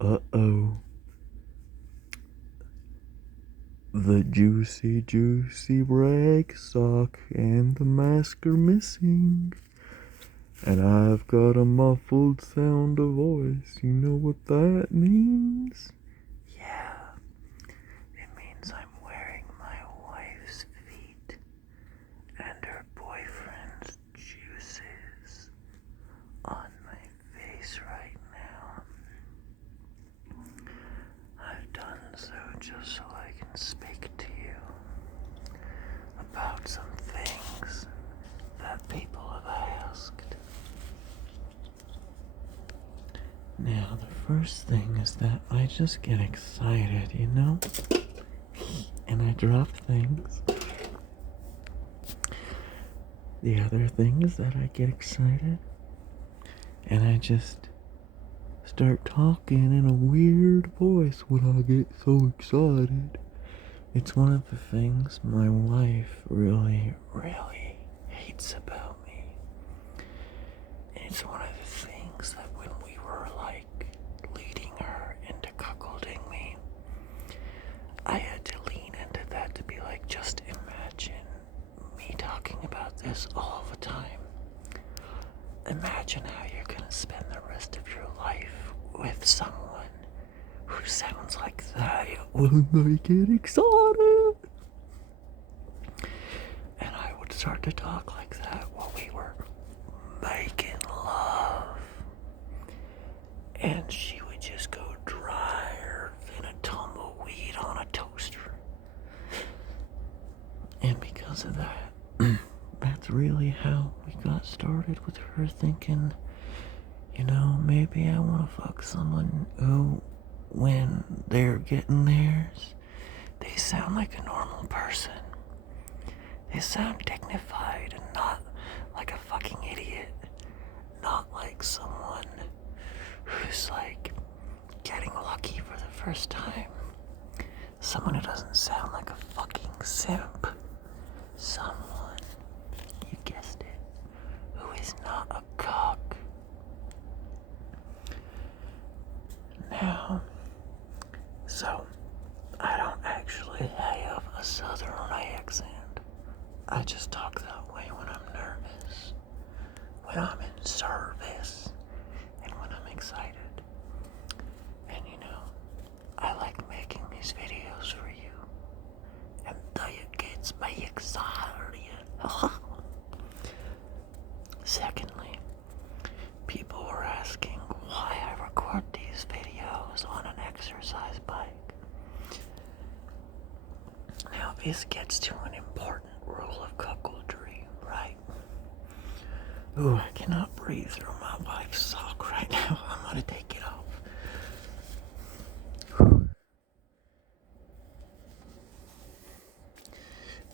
Uh-oh. The juicy, juicy rag sock and the mask are missing. And I've got a muffled sound of voice. You know what that means? Yeah, it means I'm wearing my wife's feet and her boyfriend's juices on my face right now. I've done so just so I can speak to you about some things that people have asked. Now, the first thing is that I just get excited, you know? And I drop things. The other thing is that I get excited and I just start talking in a weird voice when I get so excited. It's one of the things my wife really, really hates about me. And it's one of the things that when we were like leading her into cuckolding me, I had to lean into that to be like, just imagine me talking about this all the time. Imagine how you're gonna spend the rest of your life with someone who sounds like that when I get excited. And I would start to talk like that while we were making love. And she would just go drier than a tumbleweed on a toaster. And because of that, that's really how we got started with her thinking, you know, maybe I want to fuck someone who, when they're getting theirs, they sound like a normal person. They sound dignified and not like a fucking idiot. Not like someone who's like getting lucky for the first time. Someone who doesn't sound like a fucking simp. Someone, you guessed it, who is not a cuck. Now, so, I don't actually have a southern accent. I just talk that way when I'm nervous, when I'm in service, and when I'm excited. And you know, I like making these videos for you, and that gets me excited. Secondly, people were asking why I record these videos on an exercise bike. Now, this gets to an important rule of cuckoldry, right? Ooh, I cannot breathe through my wife's sock right now. I'm gonna take it off.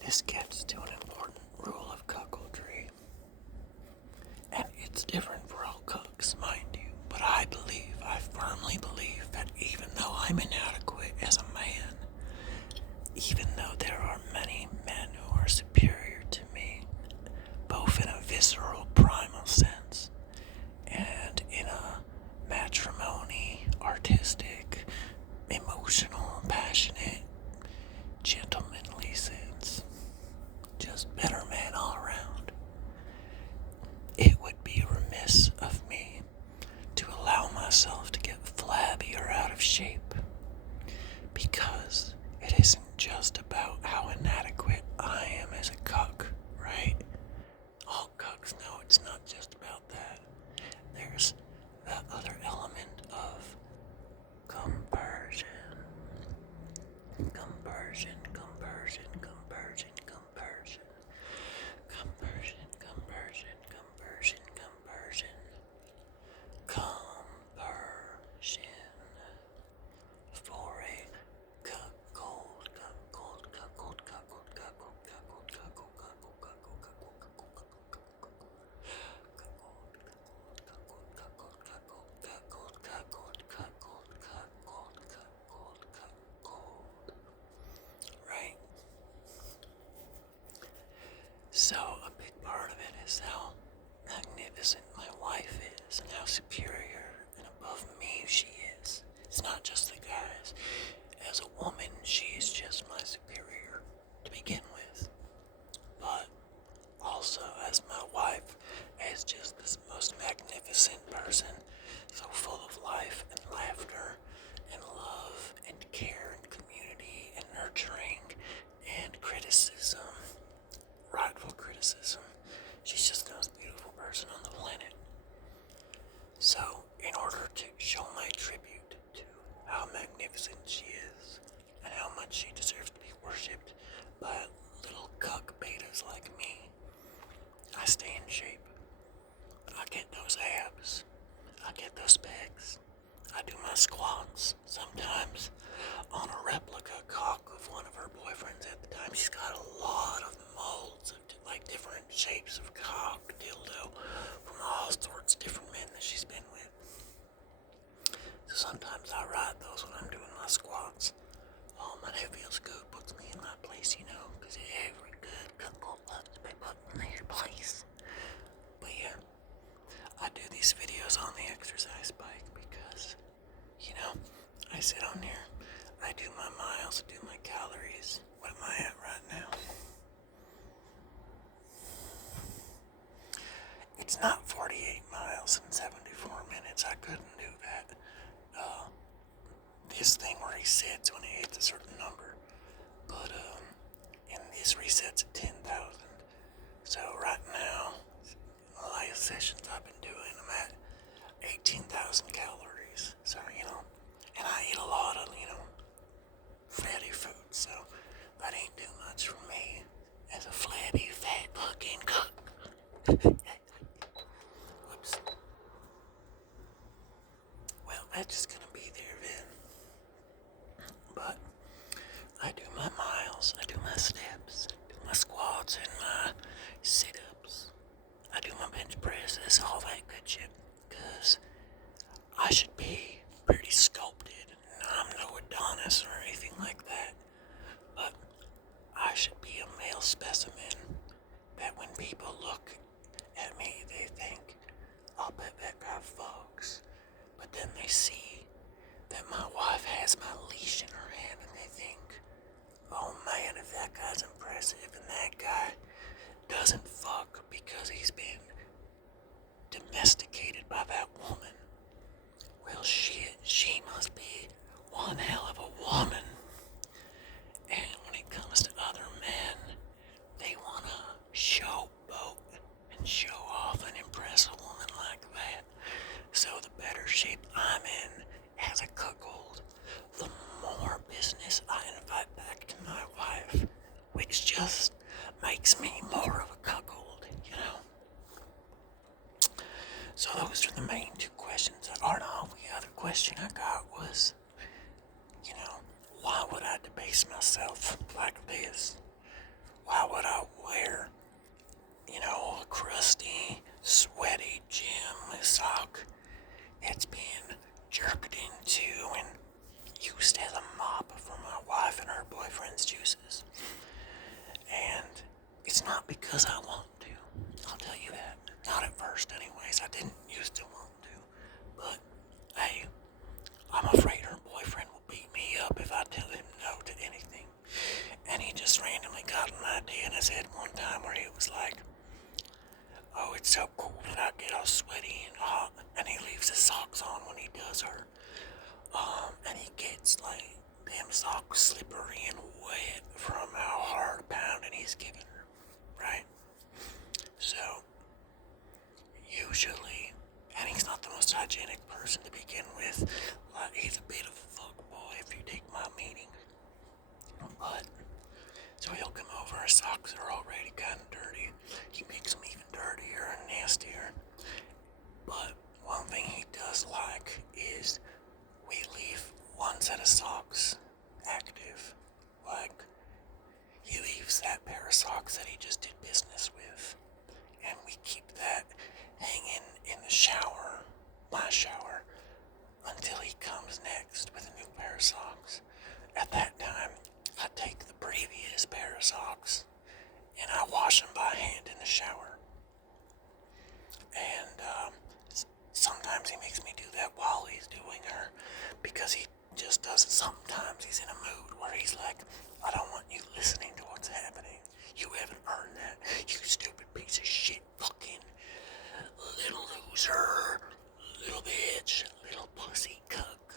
This gets to an important rule of cuckoldry. And it's different for all cucks, mind you. But I firmly believe that even though I'm inadequate as a man, even though there are many men who are superior to me, both in a visceral, primal sense and in a matrimony, artistic, emotional, passionate, gentlemanly sense, just better man all around, it would be remiss of me to allow myself to get flabby or out of shape, because it isn't just about how inadequate I am as a cuck, right? All cucks know it's not just about that. There's that other element of compersion. Compersion, compersion, compersion, compersion. Compersion, compersion, compersion, compersion. Compersion. For a cuckold, cuckold, cuckold, cuckold, cuckold, cuckold, cuckold, cuckold, cuckold, cuckold, right? So a big part of it is how magnificent my wife is and how superior and above me she is. It's criticism. She's just the most beautiful person on the planet. So, in order to show my tribute to how magnificent she is and how much she deserves to be worshipped by little cuck betas like me, I stay in shape. I get those abs. I get those pecs. I do my squats. Sometimes on a replica cock of one of her boyfriends at the time. She's got a lot of molds of like different shapes of cock, dildo, from all sorts of different men that she's been with. So sometimes I ride those when I'm doing my squats. Oh man, it feels good. Puts me in my place, because every good couple loves to be put in their place. But yeah, I do these videos on the exercise bike because, I sit on here, I do my miles, I do my calories. What am I at right now? It's not 48 miles in 74 minutes. I couldn't do that. This thing resets when it hits a certain number. But, and this resets at 10,000. So right now, the last sessions I've been doing, I'm at 18,000 calories. So, and I eat a lot of, fatty food. So that ain't too much for me as a flabby, fat fucking cuck. Whoops. Well, that's just gonna be there then. But I do my miles, I do my steps, I do my squats and my sit-ups. I do my bench presses, all that good shit. Because I should be pretty sculpted. I'm no Adonis or anything like that. But I should be a male specimen that when people look at me, they think, I'll bet that guy fucks. But then they see that my wife has my leash in her hand and they think, oh man, if that guy's impressive and that guy doesn't fuck because he's been domesticated by that woman, well shit, she must be one hell of a woman. And when it comes to other men, they wanna showboat and show off and impress a woman like that. So the better shape I'm in as a cuckold, the more business I invite back to my wife, which just makes me more of a cuckold, So those are the main two questions. Or no, the other question I got was, why would I debase myself like this? Why would I wear, a crusty, sweaty gym sock that's been jerked into and used as a mop for my wife and her boyfriend's juices? And it's not because I want to. I'll tell you that. Not at first, anyways. I didn't used to want to. But, hey, I'm afraid her boyfriend will beat me up if I tell him no to anything. And he just randomly got an idea in his head one time where he was like, oh, it's so cool that I get all sweaty and hot. And he leaves his socks on when he does her. And he gets, like, them socks slippery and wet from how hard pounding he's giving her. Right? So, usually, and he's not the most hygienic person to begin with. Like, he's a bit of a fuckboy if you take my meaning. But, so he'll come over, his socks are already kind of dirty. He makes them even dirtier and nastier. But one thing he does like is we leave one set of socks active. Like, he leaves that pair of socks that he just did business with. And we keep that hanging in the shower, my shower, until he comes next with a new pair of socks. At that time, I take the previous pair of socks and I wash them by hand in the shower. And sometimes he makes me do that while he's doing her, because he just does it. Sometimes he's in a mood where he's like, I don't want you listening to what's happening. You haven't earned that, you stupid piece of shit, fucking little loser, little bitch, little pussy cuck,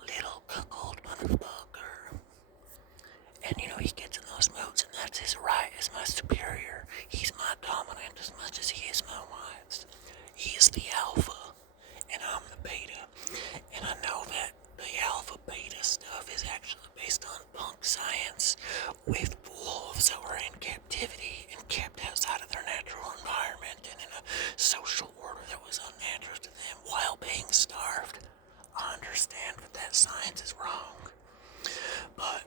little cuckold motherfucker. And he gets in those moods, and that's his right as my superior. He's my with wolves that were in captivity and kept outside of their natural environment and in a social order that was unnatural to them while being starved. I understand that science is wrong, but